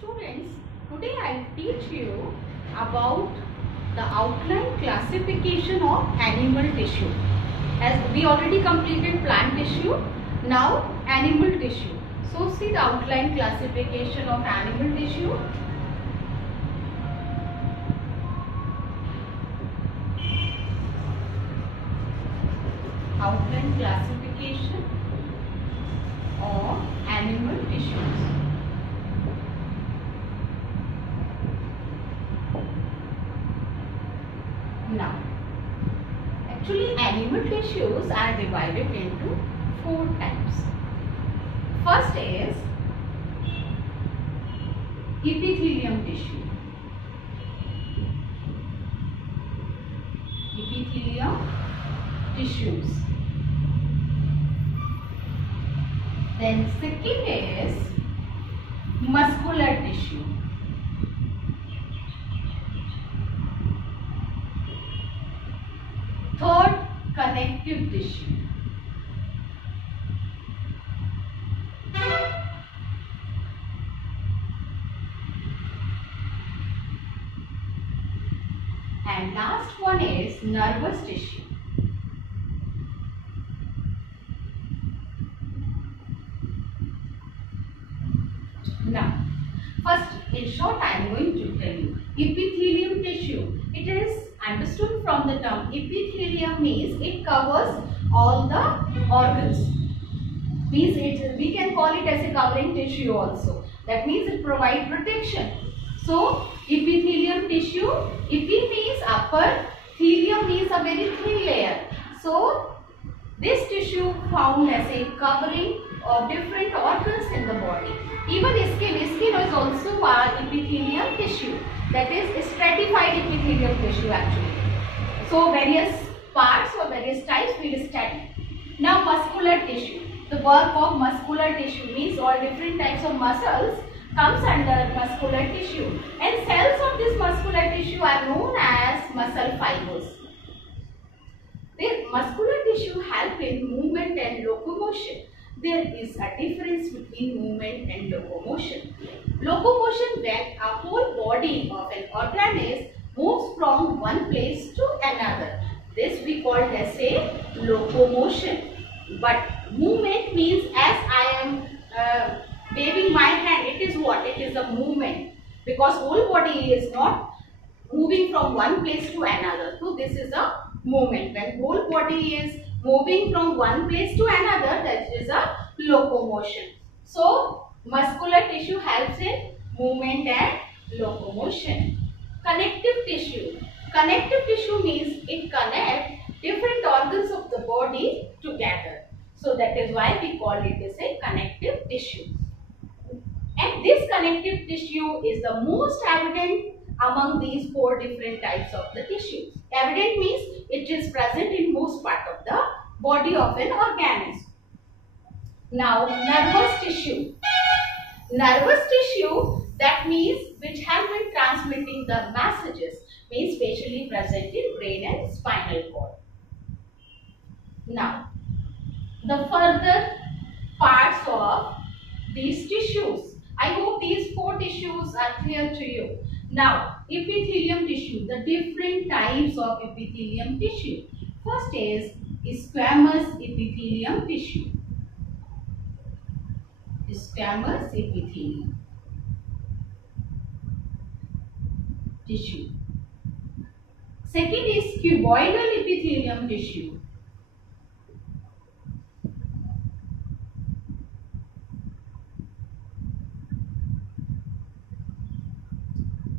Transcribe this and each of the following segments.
Students, today I'll teach you about the outline classification of animal tissue. As we already completed plant tissue, now animal tissue. So see the outline classification of animal tissue. Outline classification of animal tissues. Now, actually animal tissues are divided into 4 types. First is epithelium tissue. Epithelium tissues. Then second is muscular tissue. Third, connective tissue. And last one is nervous tissue. Now, first in short I am going to tell you epithelium tissue. It is understood from the term epithelium means it covers all the organs. Means we can call it as a covering tissue also. That means it provides protection. So epithelium tissue, epi means upper, thelium means a very thin layer. So this tissue found as a covering of different organs in the body. Even skin is also our epithelium tissue. That is stratified epithelium tissue actually. So various parts or various types we will study. Now muscular tissue. The work of muscular tissue means all different types of muscles comes under muscular tissue. And cells of this muscular tissue are known as muscle fibers. The muscular tissue help in movement and locomotion. There is a difference between movement and locomotion. Locomotion when a whole body of an organism moves from one place to another. This we call as a locomotion. But movement means as I am waving my hand, it is what? It is a movement. Because whole body is not moving from one place to another. So this is a movement. When whole body is moving from one place to another, that is a locomotion. So muscular tissue helps in movement and locomotion. Connective tissue. Connective tissue means it connects different organs of the body together. So that is why we call it as a connective tissue. And this connective tissue is the most evident among these 4 different types of the tissue. Evident means it is present in most part of the body of an organism. Now nervous tissue. Nervous tissue, that means which help in transmitting the messages, means spatially present in brain and spinal cord. Now the further parts of these tissues. I hope these 4 tissues are clear to you. Now epithelium tissue, the different types of epithelium tissue. First is squamous epithelium tissue. Squamous epithelium tissue. Second is cuboidal epithelium tissue.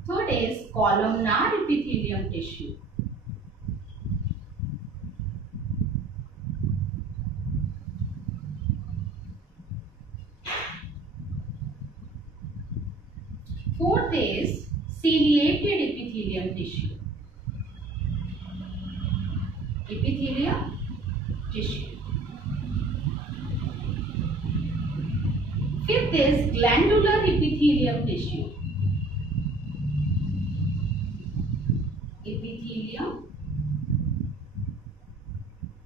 Third is columnar epithelium tissue. Fourth is ciliated epithelium tissue. Epithelium tissue. Fifth is glandular epithelium tissue. Epithelium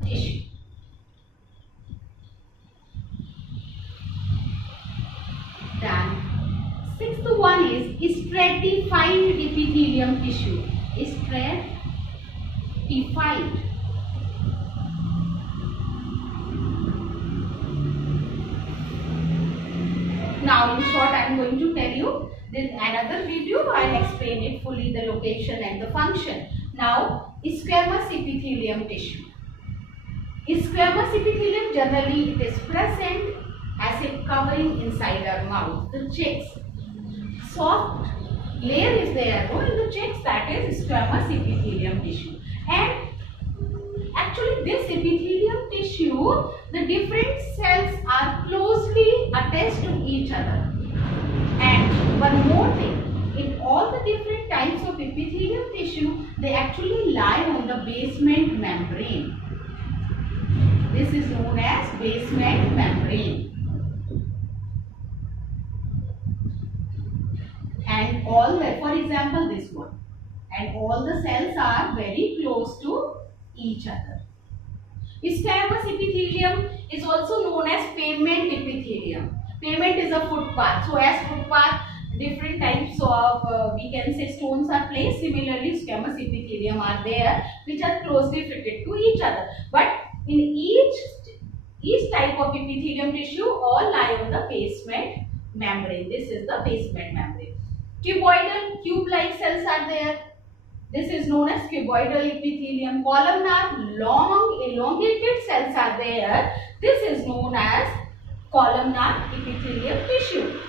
tissue. Then sixth one is stratified epithelium tissue. Stratified. Now in short I am going to tell you, in another video I will explain it fully, the location and the function. Now squamous epithelium tissue. Squamous epithelium, generally it is present as a covering inside our mouth, the cheeks. Soft layer is there in the cheeks, that is squamous epithelium tissue. And actually this epithelium tissue, the different cells are closely attached to each other. And one more thing, in all the different types of epithelium tissue, they actually lie on the basement membrane. This is known as basement membrane. And all the, for example this one, and all the cells are very close to each other. Squamous epithelium is also known as pavement epithelium. Pavement is a footpath. So as footpath, different types of we can say stones are placed. Similarly, squamous epithelium are there, which are closely fitted to each other. But in each type of epithelium tissue, all lie on the basement membrane. This is the basement membrane. Cuboidal, cube-like cells are there. This is known as cuboidal epithelium. Columnar, long elongated cells are there. This is known as columnar epithelium tissue.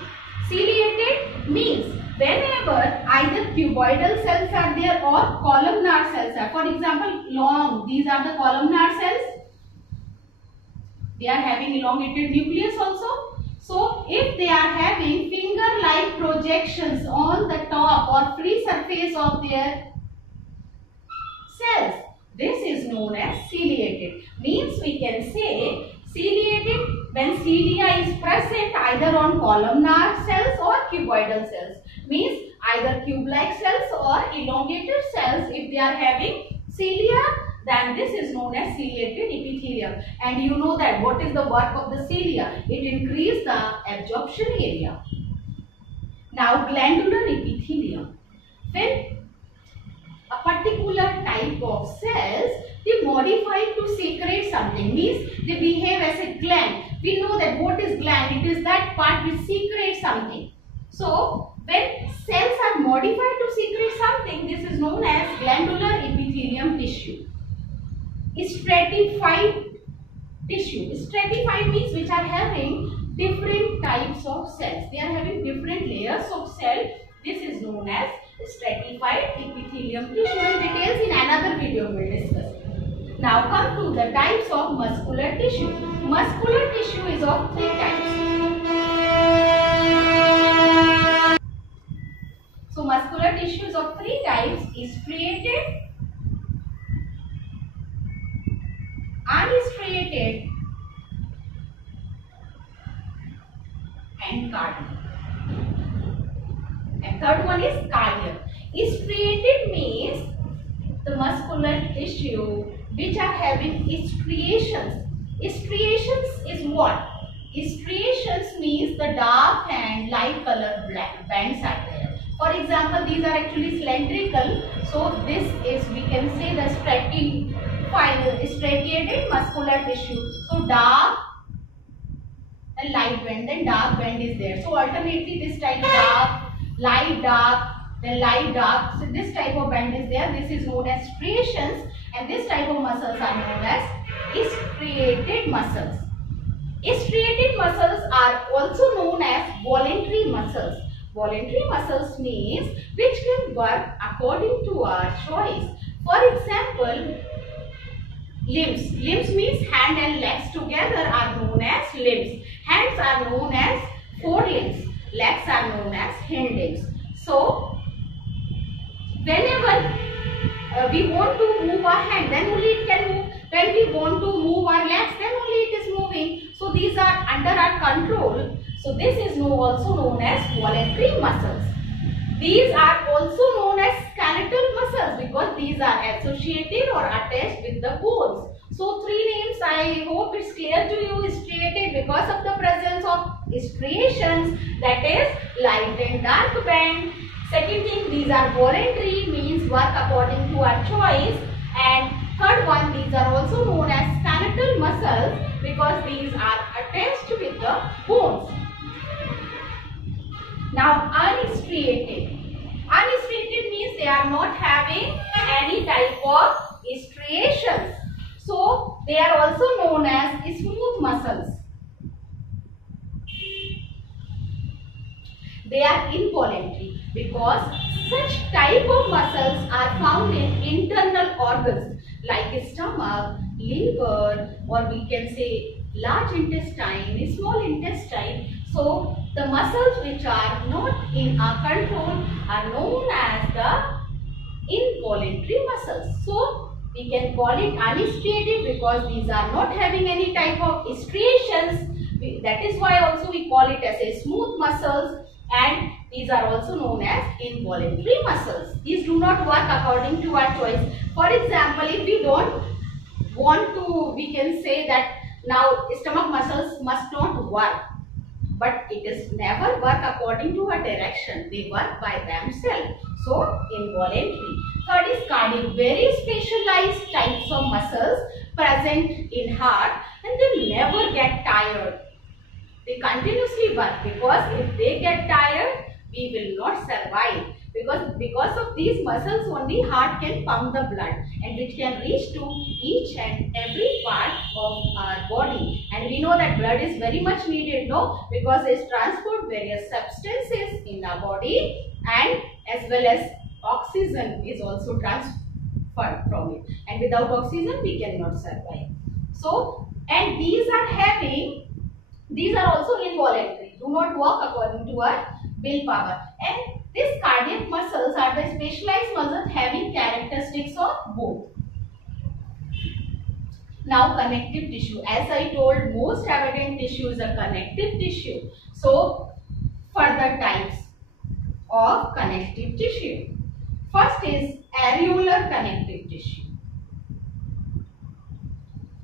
Ciliated means whenever either cuboidal cells are there or columnar cells are. For example, long, these are the columnar cells. They are having elongated nucleus also. So, if they are having finger-like projections on the top or free surface of their cells, this is known as ciliated. Means we can say ciliated when cilia is present either on columnar cells or cuboidal cells. Means either cube-like cells or elongated cells, if they are having cilia, then this is known as ciliated epithelium. And you know that what is the work of the cilia? It increases the absorption area. Now glandular epithelium. When a particular type of cells, they modify to secrete something, means they behave as a gland. We know that what is gland? It is that part which secretes something. So when cells are modified to secrete something, this is known as glandular epithelium tissue. Stratified tissue. Stratified means which are having different types of cells. They are having different layers of cell. This is known as stratified epithelium tissue, and details in another video we will discuss. Now come to the types of muscular tissue. Muscular tissue is of three types. So muscular tissue is of three types: striated, unstriated, and cardiac. And third one is cardiac. Striated means the muscular tissue which are having striations. Striations is what? Striations means the dark and light color bands are there. For example, these are actually cylindrical. So this is, we can say, the striated muscular tissue. So dark and light band, then dark band is there. So alternately this type dark, light dark, then light dark. So this type of band is there. This is known as striations, and this type of muscles are known as striated muscles. Striated muscles are also known as voluntary muscles. Voluntary muscles means which can work according to our choice. For example, limbs. Limbs means hand and legs together are known as limbs. Hands are known as forelimbs. Legs are known as hind limbs. So, whenever we want to move our hand, then only it can move. When we want to move our legs, then only it is moving. So, these are under our control. So, this is also known as voluntary muscles. These are also known as skeletal muscles because these are associated or attached with the bones. So three names, I hope it's clear to you. Striated because of the presence of striations, that is light and dark band. Second thing, these are voluntary, means work according to our choice. And third one, these are also known as skeletal muscles because these are attached with the bones. Now unstriated. Unstriated means they are not having any type of striations. So they are also known as smooth muscles. They are involuntary because such type of muscles are found in internal organs like stomach, liver, or we can say large intestine, small intestine. So the muscles which are not in our control are known as the involuntary muscles. So we can call it unstriated because these are not having any type of striations. That is why also we call it as a smooth muscles, and these are also known as involuntary muscles. These do not work according to our choice. For example, if we don't want to, we can say that now stomach muscles must not work, but it is never work according to a direction. They work by themselves. So involuntary. Third is cardiac. Very specialized types of muscles present in heart, and they never get tired. They continuously work because if they get tired, we will not survive. Because of these muscles only heart can pump the blood and which can reach to each and every part of our body. And we know that blood is very much needed, no? Because it transports various substances in our body, and as well as oxygen is also transferred from it. And without oxygen we cannot survive. So, and these are also involuntary, do not work according to our willpower. And these cardiac muscles are the specialized muscles having characteristics of both. Now connective tissue. As I told, most evident tissue is a connective tissue. So further types of connective tissue. First is areolar connective tissue.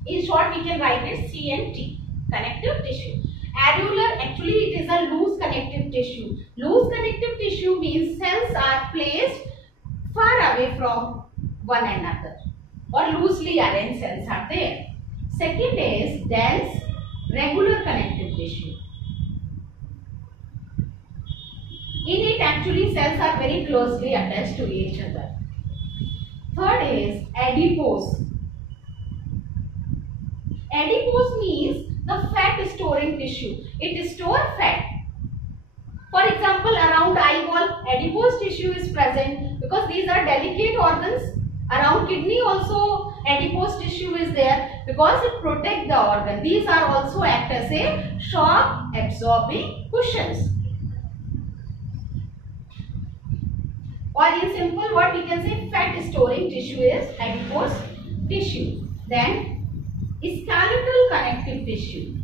In short, we can write it CNT, connective tissue. Areolar, actually it is a loose connective tissue. Loose connective tissue means cells are placed far away from one another, or loosely arranged cells are there. Second is dense regular connective tissue. In it actually cells are very closely attached to each other. Third is adipose. Adipose means the fat storing tissue. It stores fat. For example, around eye wall, adipose tissue is present because these are delicate organs. Around kidney also adipose tissue is there because it protects the organ. These are also act as a shock absorbing cushions. Or in simple word we can say fat storing tissue is adipose tissue. Then skeletal connective tissue.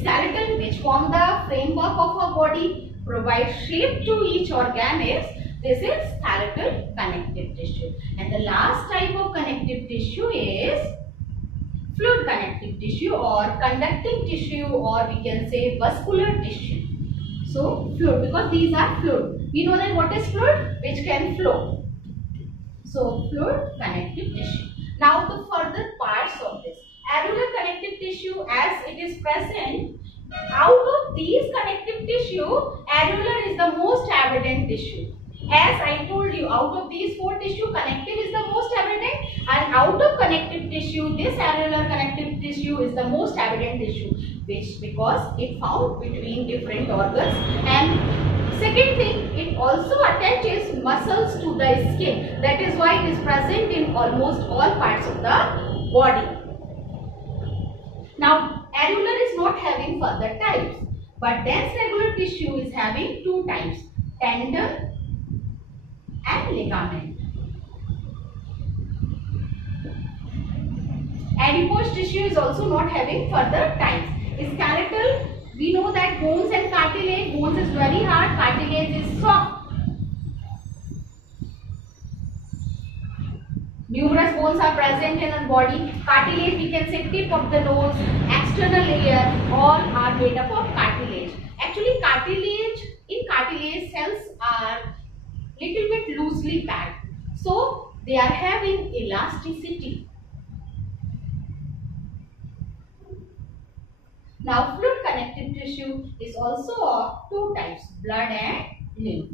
Skeletal, which form the framework of our body, provide shape to each organ, is this is skeletal connective tissue. And the last type of connective tissue is fluid connective tissue or conducting tissue, or we can say vascular tissue. So fluid, because these are fluid. We know that what is fluid? Which can flow. So fluid connective tissue. Now the further parts of this. Areolar connective tissue, as it is present, out of these connective tissue, areolar is the most evident tissue. As I told you, out of these four tissue, connective is the most evident, and out of connective tissue, this areolar connective tissue is the most evident tissue, which because it found between different organs. And second thing, it also attaches muscles to the skin. That is why it is present in almost all parts of the body. Now, areolar is not having further types, but dense regular tissue is having two types, tendon and ligament. Adipose tissue is also not having further types. Skeletal, we know that bones and cartilage, bones is very hard, cartilage is soft. Numerous bones are present in the body. Cartilage, we can say tip of the nose, external layer, all are made up of cartilage. Actually, cartilage cells are little bit loosely packed, so they are having elasticity. Now, fluid connective tissue is also of two types, blood and lymph.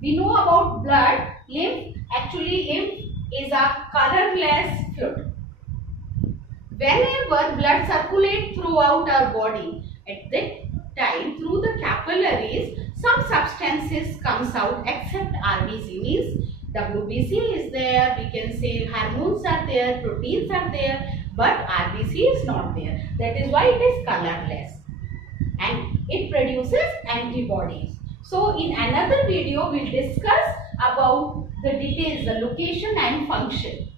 We know about blood, lymph. Actually, lymph is a colorless fluid. Whenever blood circulates throughout our body, at that time through the capillaries, some substances comes out except RBC, means WBC is there, we can say hormones are there, proteins are there, but RBC is not there. That is why it is colorless and it produces antibodies. So in another video, we will discuss about the details, the location and function.